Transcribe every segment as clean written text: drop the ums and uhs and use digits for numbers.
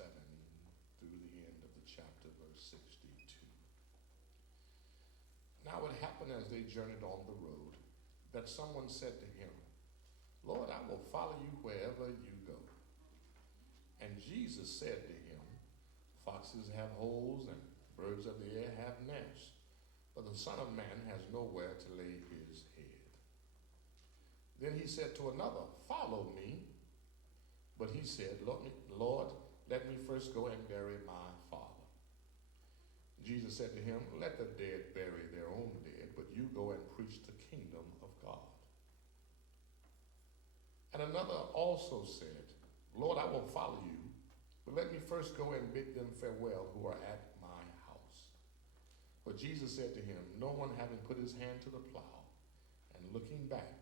7 through the end of the chapter, verse 62. Now it happened as they journeyed on the road that someone said to him, Lord, I will follow you wherever you go. And Jesus said to him, foxes have holes and birds of the air have nests, but the Son of Man has nowhere to lay his head. Then he said to another, follow me. But he said, Lord, let me first go and bury my father. Jesus said to him, let the dead bury their own dead, but you go and preach the kingdom of God. And another also said, Lord, I will follow you, but let me first go and bid them farewell who are at my house. But Jesus said to him, no one having put his hand to the plow and looking back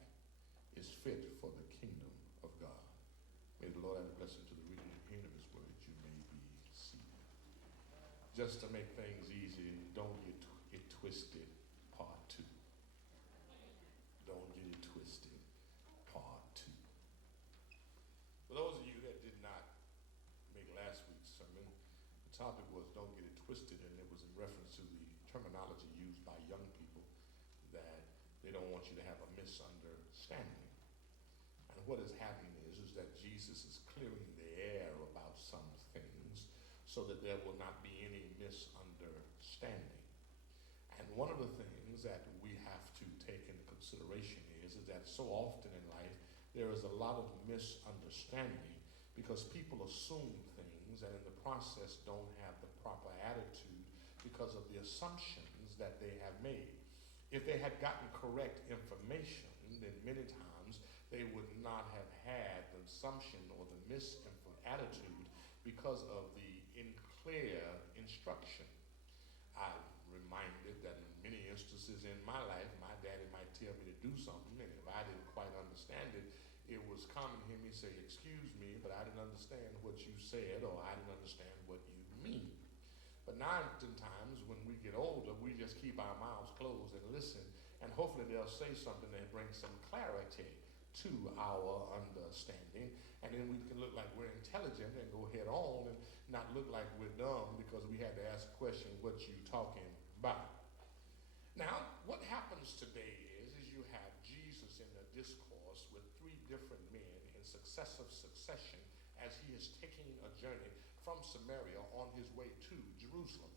is fit for the kingdom of God. May the Lord add a blessing to the reading and hearing of his word. You may be seated. Just to make things easy, don't get it twisted, part 2. Don't get it twisted, part 2. For those of you that did not make last week's sermon, the topic was don't get it twisted, and it was in reference to the terminology used by young people that they don't want you to have a misunderstanding. And what is happening is that Jesus is clearing the air about some things so that there will not be any misunderstanding. And one of the things that we have to take into consideration is that so often in life there is a lot of misunderstanding because people assume things and in the process don't have the proper attitude because of the assumptions that they have made. If they had gotten correct information, then many times they would not have had the assumption or the attitude because of the unclear instruction. I'm reminded that in many instances in my life, my daddy might tell me to do something, and if I didn't quite understand it, it was common to hear me say, excuse me, but I didn't understand what you said, or I didn't understand what you mean. But now, oftentimes, when we get older, we just keep our mouths closed and listen, and hopefully they'll say something that brings some clarity to our understanding, and then we can look like we're intelligent and go head on and not look like we're dumb because we had to ask a question, what you talking about? Now, what happens today is you have Jesus in a discourse with 3 different men in successive succession as he is taking a journey from Samaria on his way to Jerusalem.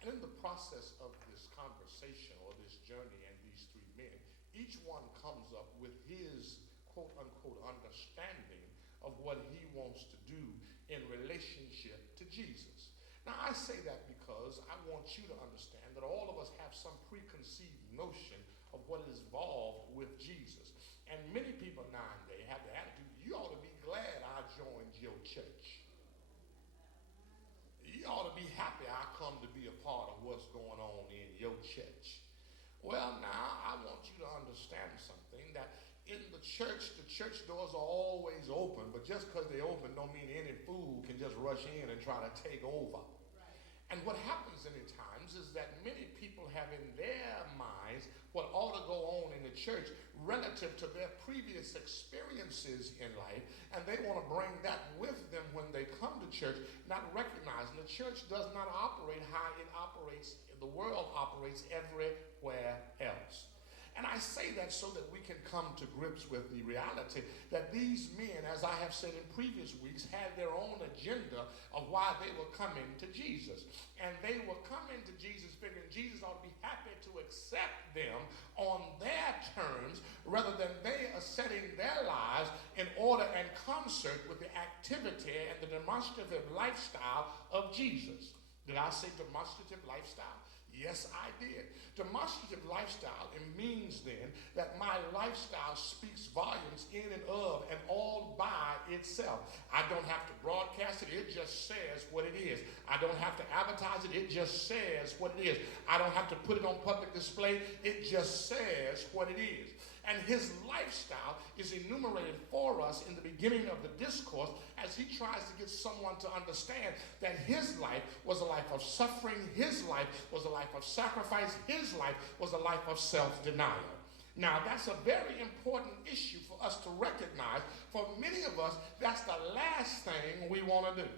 And in the process of this conversation or this journey and these 3 men, each one comes up with his quote-unquote understanding of what he wants to do in relationship to Jesus. Now, I say that because I want you to understand that all of us have some preconceived notion of what is involved with Jesus. And many people nowadays have the attitude, you ought to be glad I joined your church. You ought to be happy I come to be a part of what's going on in your church. Well, now, I want you to understand something, that in the church doors are always open, but just because they're open don't mean any fool can just rush in and try to take over. Right. And what happens many times is that many people have in their minds what ought to go on in the church relative to their previous experiences in life, and they want to bring that with them when they come to church, not recognizing the church does not operate how it operates, the world operates everywhere else. And I say that so that we can come to grips with the reality that these men, as I have said in previous weeks, had their own agenda of why they were coming to Jesus. And they were coming to Jesus figuring Jesus ought to be happy to accept them on their terms rather than they are setting their lives in order and concert with the activity and the demonstrative lifestyle of Jesus. Did I say demonstrative lifestyle? Yes, I did. Demonstrative lifestyle, it means then that my lifestyle speaks volumes in and of and all by itself. I don't have to broadcast it. It just says what it is. I don't have to advertise it. It just says what it is. I don't have to put it on public display. It just says what it is. And his lifestyle is enumerated for us in the beginning of the discourse as he tries to get someone to understand that his life was a life of suffering, his life was a life of sacrifice, his life was a life of self-denial. Now, that's a very important issue for us to recognize. For many of us, that's the last thing we want to do.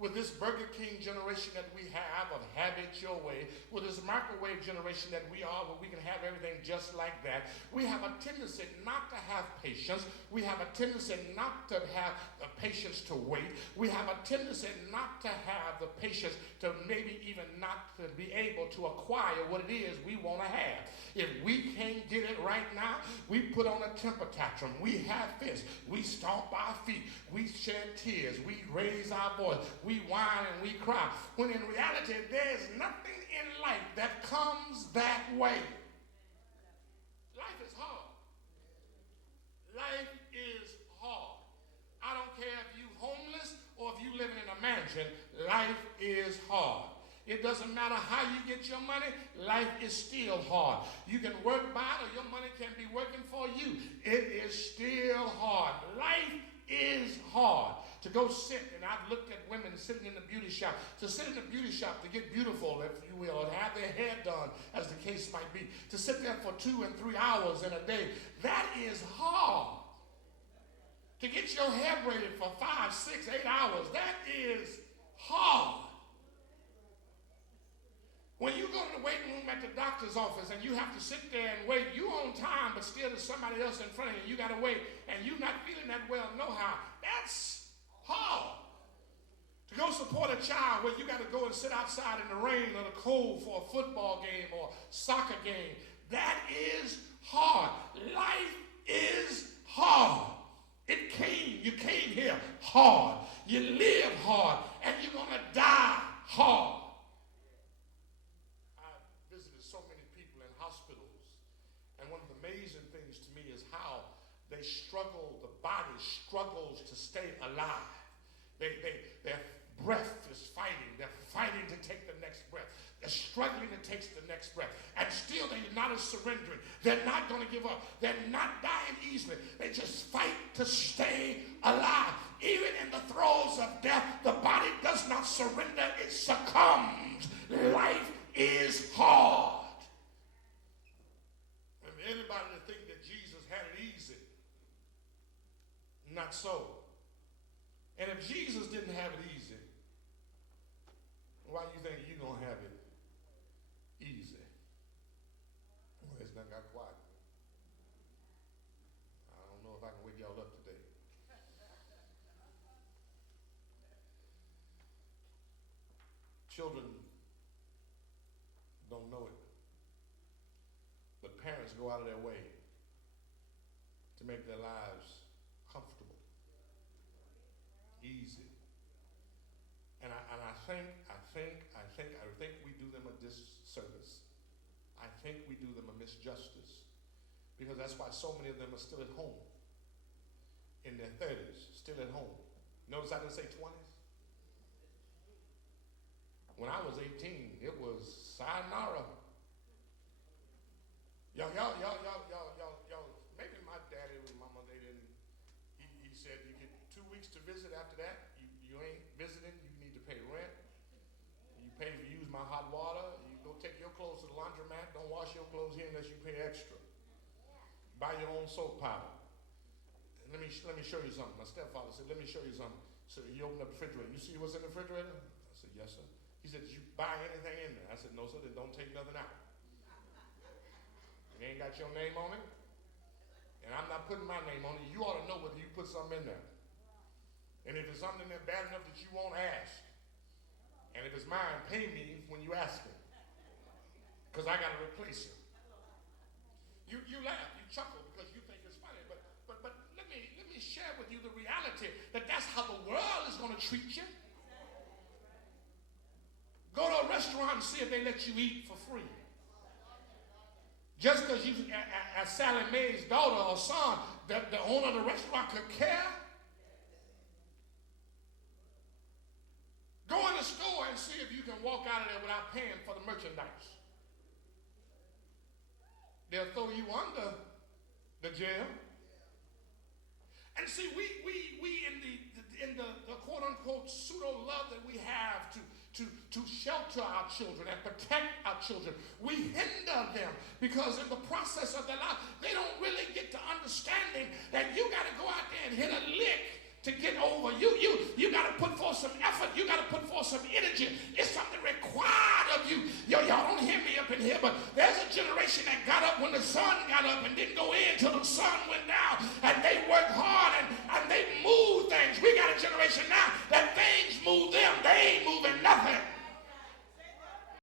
with this Burger King generation that we have of have it your way, with this microwave generation that we are, where we can have everything just like that, we have a tendency not to have patience. We have a tendency not to have the patience to wait. We have a tendency not to have the patience to maybe even not to be able to acquire what it is we want to have. If we can't get it right now, we put on a temper tantrum. We have fists. We stomp our feet. We shed tears. We raise our voice. We whine and we cry. When in reality, there's nothing in life that comes that way. Life is hard. Life is hard. I don't care if you're homeless or if you're living in a mansion, life is hard. It doesn't matter how you get your money, life is still hard. You can work by it or your money can be working for you. It is still hard. Life is hard. To go sit, and I've looked at women sitting in the beauty shop, to sit in the beauty shop to get beautiful, if you will, and have their hair done, as the case might be, to sit there for 2 and 3 hours in a day, that is hard. To get your hair braided for 5, 6, 8 hours, that is hard. When you go to the waiting room at the doctor's office and you have to sit there and wait, you on time, but still there's somebody else in front of you, you got to wait, and you're not feeling that well, no how. That's hard. To go support a child where you got to go and sit outside in the rain or the cold for a football game or soccer game, that is hard. Life is hard. You came here hard. You live hard, and you're going to die hard. I visited so many people in hospitals, and one of the amazing things to me is how they struggle, the body struggles to stay alive. Their breath is fighting. They're fighting to take the next breath. They're struggling to take the next breath. And still they're not surrendering. They're not going to give up. They're not dying easily. They just fight to stay alive. Even in the throes of death, the body does not surrender. It succumbs. Life is hard. And anybody that think that Jesus had it easy, not so. And if Jesus didn't have it easy, why do you think you're going to have it easy? Well, it's not got quiet. I don't know if I can wake y'all up today. Children don't know it, but parents go out of their way to make their lives comfortable, easy. And I think we do them a disservice. I think we do them a misjustice, because that's why so many of them are still at home in their 30s, still at home. Notice I didn't say 20s. When I was 18, it was sayonara. Y'all, maybe my daddy and mama, they didn't, he said you get 2 weeks to visit. After that, you ain't visiting, you need to pay rent. You pay to use my hot water. You go take your clothes to the laundromat. Don't wash your clothes here unless you pay extra. Buy your own soap powder. And let me show you something. My stepfather said, let me show you something. So he opened up the refrigerator. You see what's in the refrigerator? I said, yes, sir. He said, did you buy anything in there? I said, no, sir, then don't take nothing out. It ain't got your name on it. And I'm not putting my name on it. You ought to know whether you put something in there. And if it's something that's bad enough that you won't ask. And if it's mine, pay me when you ask it. Because I got to replace it. You laugh, you chuckle because you think it's funny. But let me share with you the reality that that's how the world is going to treat you. Go to a restaurant and see if they let you eat for free. Just because you, as Sally Mae's daughter or son, the owner of the restaurant could care. Go in the store and see if you can walk out of there without paying for the merchandise. They'll throw you under the jail. And see, we in the quote-unquote pseudo-love that we have to shelter our children and protect our children, we hinder them because in the process of their life, they don't really get to understanding that you got to go out there and hit a lick to get over. You got to put forth forth some effort. You got to put forth some energy. It's something required of you. Y'all don't hear me up in here, but there's a generation that got up when the sun got up and didn't go in till the sun went down. And they worked hard and they moved